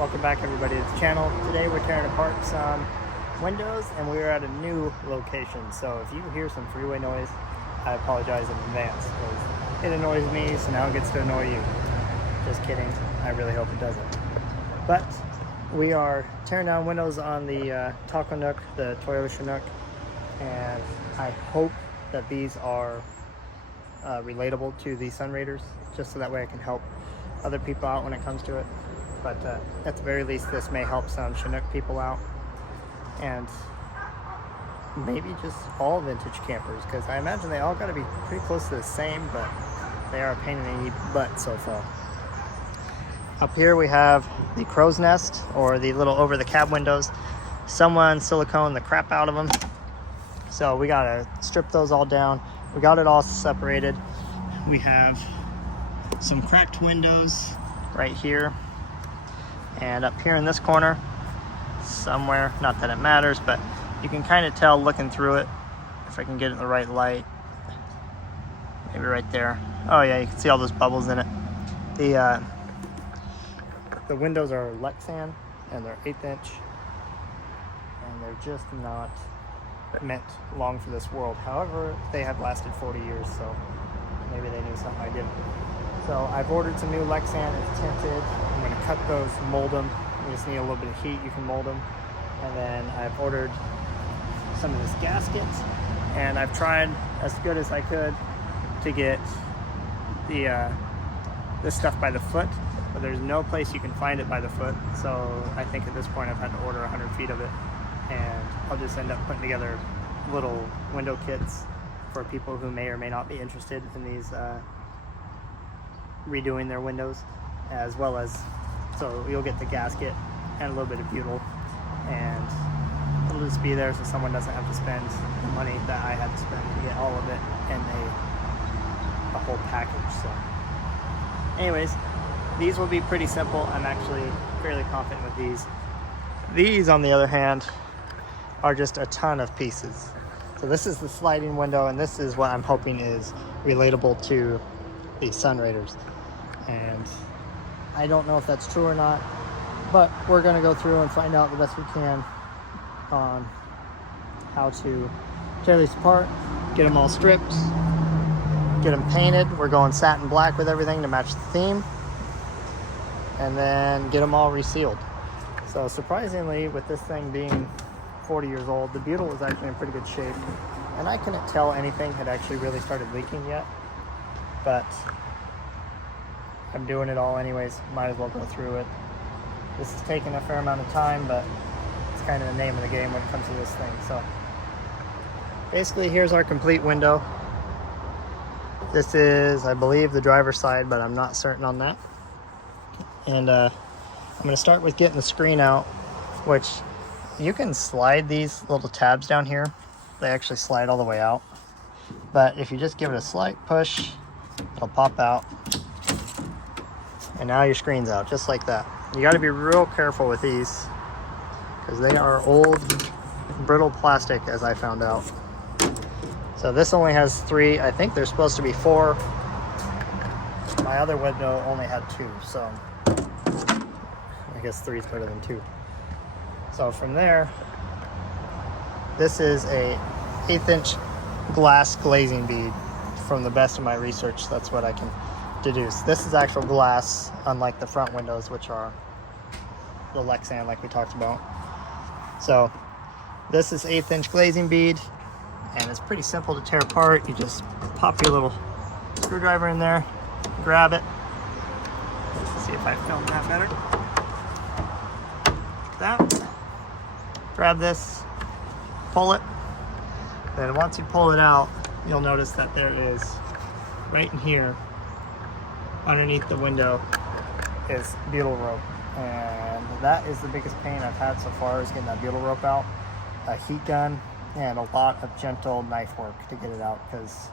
Welcome back everybody to the channel. Today we're tearing apart some windows and we're at a new location. So if you hear some freeway noise, I apologize in advance because it annoys me, so now it gets to annoy you. Just kidding. I really hope it doesn't. But we are tearing down windows on the TacoNook, the Toyota Chinook, and I hope that these are relatable to the Sun Raiders, just so that way I can help other people out when it comes to it. But at the very least, this may help some Chinook people out, and maybe just all vintage campers, because I imagine they all got to be pretty close to the same, but they are a pain in the butt so far. Up here we have the crow's nest, or the little over the cab windows. Someone siliconed the crap out of them, so we gotta strip those all down. We got it all separated. We have some cracked windows right here, and up here in this corner somewhere, not that it matters, but you can kind of tell looking through it, if I can get it in the right light, maybe right there. Oh yeah, you can see all those bubbles in it. The windows are Lexan and they're 1/8 inch, and they're just not meant long for this world. However, they have lasted 40 years, so maybe they knew something I didn't. So I've ordered some new Lexan. It's tinted. I'm going to cut those, mold them. You just need a little bit of heat, you can mold them. And then I've ordered some of this gasket, and I've tried as good as I could to get the this stuff by the foot, but there's no place you can find it by the foot. So I think at this point I've had to order 100 feet of it, and I'll just end up putting together little window kits for people who may or may not be interested in these redoing their windows, as well as, so you'll get the gasket and a little bit of butyl, and it'll just be there so someone doesn't have to spend the money that I had to spend to get all of it in a whole package. So anyways, these will be pretty simple. I'm actually fairly confident with these. These, on the other hand, are just a ton of pieces. So this is the sliding window, and this is what I'm hoping is relatable to the Sun Raiders. And I don't know if that's true or not, but we're going to go through and find out the best we can on how to tear these apart, get them all stripped, get them painted. We're going satin black with everything to match the theme, and then get them all resealed. So surprisingly, with this thing being 40 years old, the butyl was actually in pretty good shape, and I couldn't tell anything had actually really started leaking yet, but I'm doing it all anyways, might as well go through it. This is taking a fair amount of time, but it's kind of the name of the game when it comes to this thing. So basically, here's our complete window. This is, I believe, the driver's side, but I'm not certain on that. And I'm going to start with getting the screen out, which you can slide these little tabs down here. They actually slide all the way out. But if you just give it a slight push, it'll pop out. And now your screen's out, just like that. You got to be real careful with these, because they are old, brittle plastic, as I found out. So this only has 3. I think there's supposed to be 4. My other window only had 2, so I guess 3 is better than 2. So from there, this is a 1/8 inch glass glazing bead. From the best of my research, that's what I can deduce. This is actual glass, unlike the front windows, which are the Lexan like we talked about. So this is 1/8 inch glazing bead, and it's pretty simple to tear apart. You just pop your little screwdriver in there, grab it. Let's see if I filmed that better. Like that. Grab this, pull it. Then once you pull it out, you'll notice that there is, right in here, underneath the window, is butyl rope. And that is the biggest pain I've had so far, is getting that butyl rope out. A heat gun and a lot of gentle knife work to get it out, because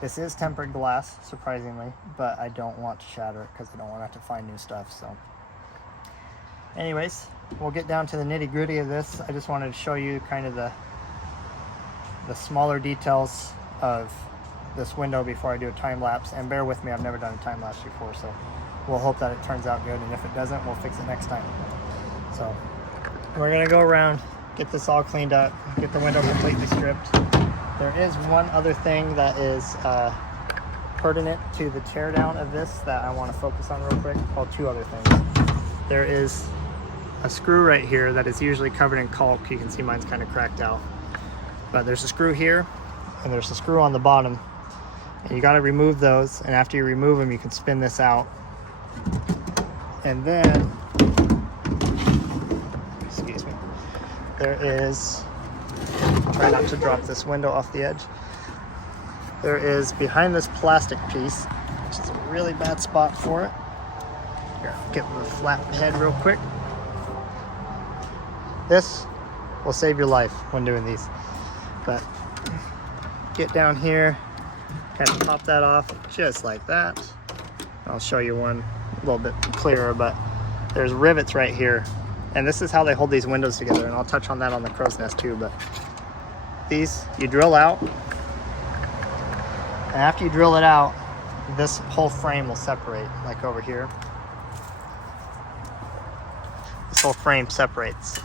this is tempered glass, surprisingly, but I don't want to shatter it because I don't want to have to find new stuff. So anyways, we'll get down to the nitty-gritty of this. I just wanted to show you kind of the smaller details of this window before I do a time lapse. And bear with me, I've never done a time lapse before, so we'll hope that it turns out good, and if it doesn't, we'll fix it next time. So we're gonna go around, get this all cleaned up, get the window completely stripped. There is one other thing that is pertinent to the teardown of this that I want to focus on real quick. Well, two other things. There is a screw right here that is usually covered in caulk. You can see mine's kind of cracked out. But there's a screw here, and there's a screw on the bottom. And you got to remove those, and after you remove them, you can spin this out. And then, excuse me, there is, try not to drop this window off the edge. There is behind this plastic piece, which is a really bad spot for it. Here, get the flat head real quick. This will save your life when doing these. But get down here, kind of pop that off just like that. I'll show you one a little bit clearer, but there's rivets right here. And this is how they hold these windows together, and I'll touch on that on the crow's nest too. But these, you drill out, and after you drill it out, this whole frame will separate, like over here. This whole frame separates.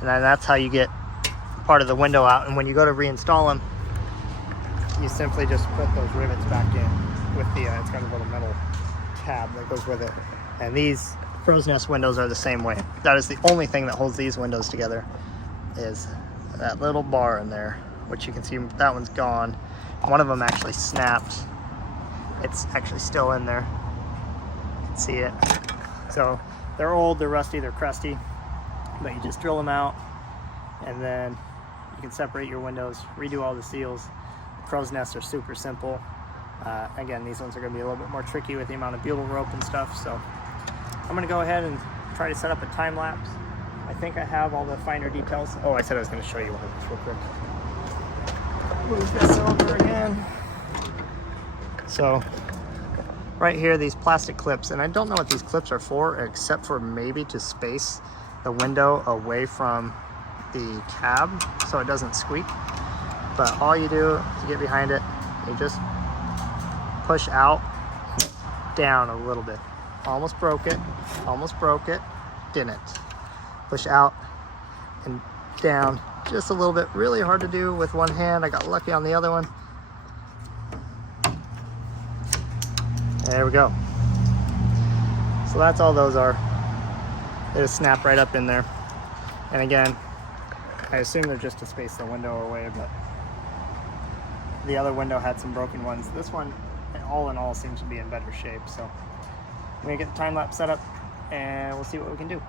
And then that's how you get part of the window out. And when you go to reinstall them, you simply just put those rivets back in with the, it's got a little metal tab that goes with it. And these crow's nest windows are the same way. That is the only thing that holds these windows together, is that little bar in there, which you can see that one's gone. One of them actually snapped. It's actually still in there. You can see it. So they're old, they're rusty, they're crusty, but you just drill them out, and then you can separate your windows, redo all the seals. The crow's nests are super simple. Again, these ones are going to be a little bit more tricky with the amount of butyl rope and stuff, so I'm going to go ahead and try to set up a time lapse. I think I have all the finer details. Oh, I said I was going to show you one of these real quick. Move this over again. So right here, these plastic clips, and I don't know what these clips are for, except for maybe to space the window away from the cab so it doesn't squeak. But all you do is you get behind it, you just push out, down a little bit. Almost broke it, didn't. Push out and down just a little bit. Really hard to do with one hand. I got lucky on the other one. There we go. So that's all those are. They just snap right up in there. And again, I assume they're just to space the window away, but the other window had some broken ones. This one, all in all, seems to be in better shape. So I'm gonna get the time lapse set up and we'll see what we can do.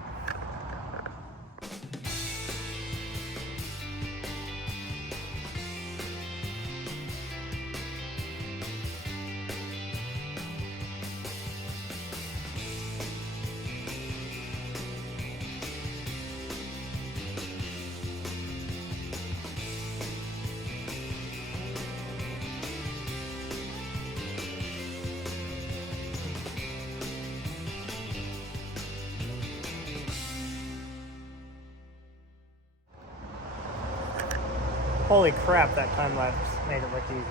Holy crap, that time lapse made it look easy.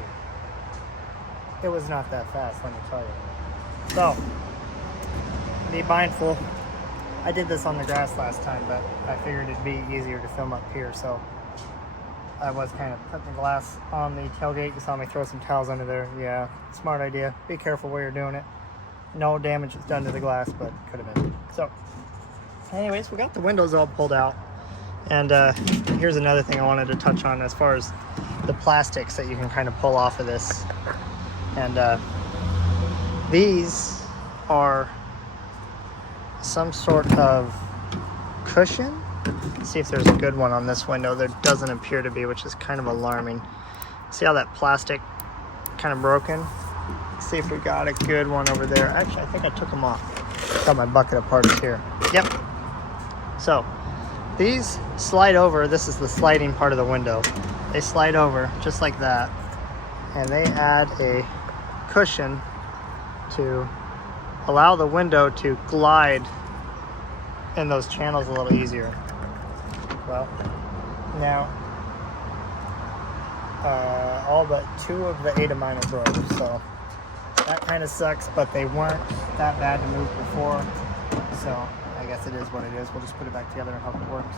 It was not that fast, let me tell you. So, be mindful. I did this on the grass last time, but I figured it'd be easier to film up here, so I was kind of putting the glass on the tailgate. You saw me throw some towels under there. Yeah, smart idea. Be careful where you're doing it. No damage is done to the glass, but could have been. So, anyways, we got the windows all pulled out. And here's another thing I wanted to touch on as far as the plastics that you can kind of pull off of this. And these are some sort of cushion. Let's see if there's a good one on this window. There doesn't appear to be, which is kind of alarming. See how that plastic kind of broken? Let's see if we got a good one over there. Actually, I think I took them off. Got my bucket of parts here. Yep. So these slide over. This is the sliding part of the window. They slide over just like that, and they add a cushion to allow the window to glide in those channels a little easier. Well, now all but 2 of the 8 of mine are broke, so That kind of sucks, but they weren't that bad to move before, so I guess it is what it is. We'll just put it back together and hope it works.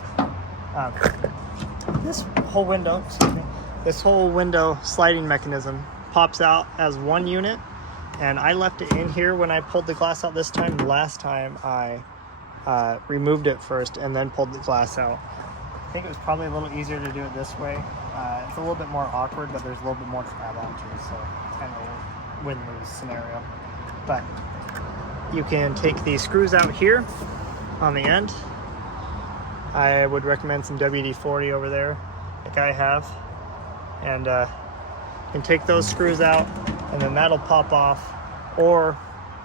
This whole window, excuse me, this whole window sliding mechanism pops out as one unit, and I left it in here when I pulled the glass out this time. Last time I removed it first and then pulled the glass out. I think it was probably a little easier to do it this way. It's a little bit more awkward, but there's a little bit more to grab onto, so it's kind of a win-lose scenario. But you can take these screws out here on the end. I would recommend some WD-40 over there, like I have, and you can take those screws out, and then that'll pop off. Or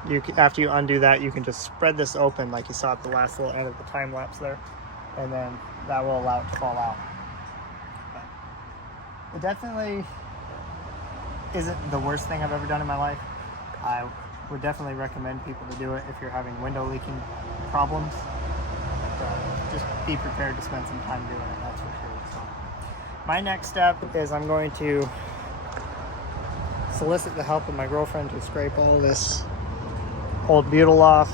you can, after you undo that, you can just spread this open like you saw at the last little end of the time lapse there, and then that will allow it to fall out. But it definitely isn't the worst thing I've ever done in my life. I would definitely recommend people to do it if you're having window leaking problems. But, just be prepared to spend some time doing it, that's for sure. So my next step is I'm going to solicit the help of my girlfriend to scrape all this old butyl off.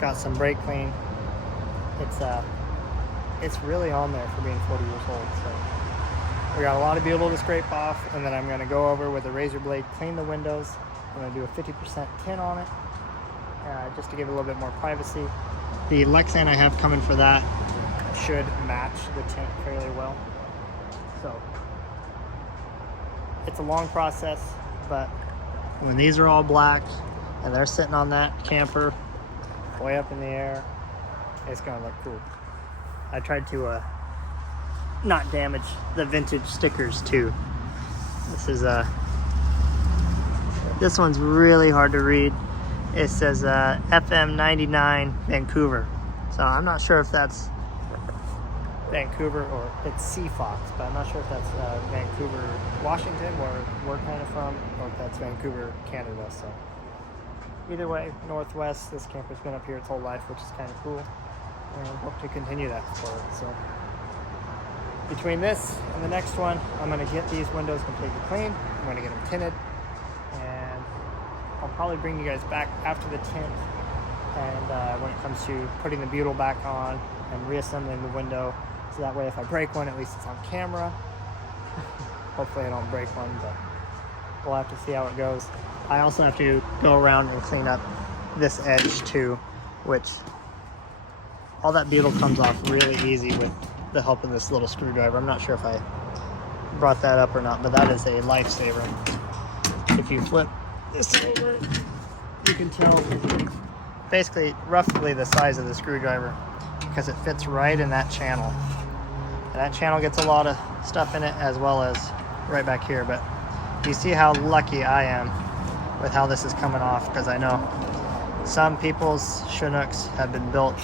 Got some brake clean. It's really on there for being 40 years old. So we got a lot of butyl to scrape off, and then I'm going to go over with a razor blade, clean the windows. I'm going to do a 50% tint on it, just to give it a little bit more privacy. The Lexan I have coming for that should match the tint fairly well. So it's a long process, but when these are all black and they're sitting on that camper way up in the air, it's going to look cool. I tried to not damage the vintage stickers too. This one's really hard to read. It says FM 99 Vancouver. So I'm not sure if that's Vancouver or it's Sea Fox, but I'm not sure if that's Vancouver, Washington, where we're kind of from, or if that's Vancouver, Canada. So either way, Northwest, this camper's been up here its whole life, which is kind of cool. And I hope to continue that for it. So between this and the next one, I'm going to get these windows completely clean. I'm going to get them tinted, and I'll probably bring you guys back after the tint, and when it comes to putting the butyl back on and reassembling the window, so that way if I break one, at least it's on camera. Hopefully I don't break one, but we'll have to see how it goes. I also have to go around and clean up this edge too, which all that butyl comes off really easy with the help of this little screwdriver. I'm not sure if I brought that up or not, but that is a lifesaver. If you flip this over, you can tell basically roughly the size of the screwdriver, because it fits right in that channel. And that channel gets a lot of stuff in it, as well as right back here. But you see how lucky I am with how this is coming off, because I know some people's Chinooks have been built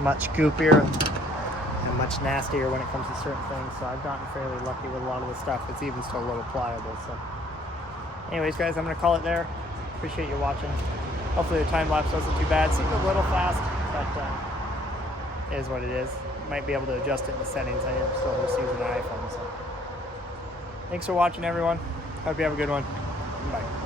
much goopier and much nastier when it comes to certain things. So I've gotten fairly lucky with a lot of the stuff. It's even still a little pliable. So anyways, guys, I'm going to call it there. Appreciate you watching. Hopefully the time lapse wasn't too bad. Seemed a little fast, but it is what it is. Might be able to adjust it in the settings. I am still just using an iPhone. So thanks for watching, everyone. Hope you have a good one. Bye.